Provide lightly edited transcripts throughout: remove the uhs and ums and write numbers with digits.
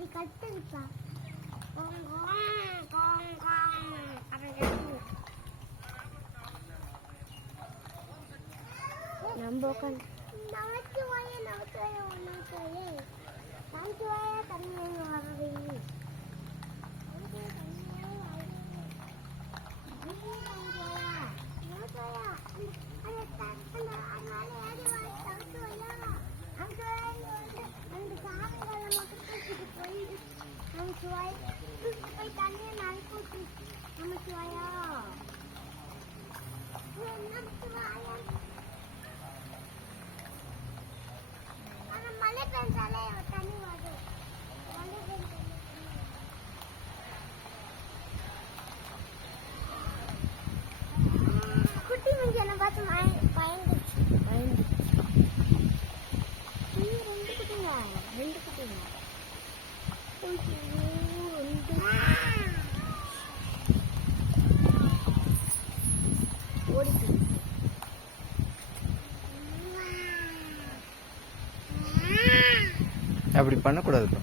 அப்படி கத்துப்பா நம்ம உட்காந்து நமச்சிவாய நமச்சிவாய நமச்சிவாய நமச்சிவாய தண்ணி வரவே மழை பெஞ்சாலே தண்ணி வரும். குட்டி மஞ்சள் என்ன பார்த்து பயந்துச்சு ரெண்டு குட்டிங்க ஓடிச்சு. அப்படி பண்ணக்கூடாதுப்பா.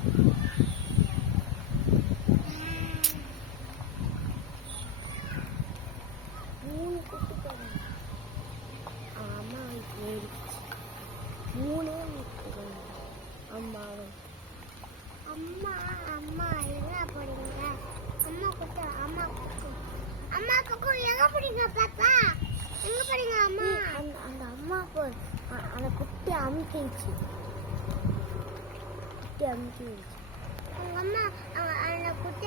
மூணு குட்டி போடுங்க. அம்மா மூணே அம்மா அம்மா அம்மா என்ன போடுங்க. அம்மாவுக்கு எங்க போடுங்க பாப்பா, எங்க போடுங்க அம்மா. அந்த அம்மாவுக்கு அந்த குட்டி அமுக்கிடுச்சு. அவங்க அம்மா அந்த குட்டி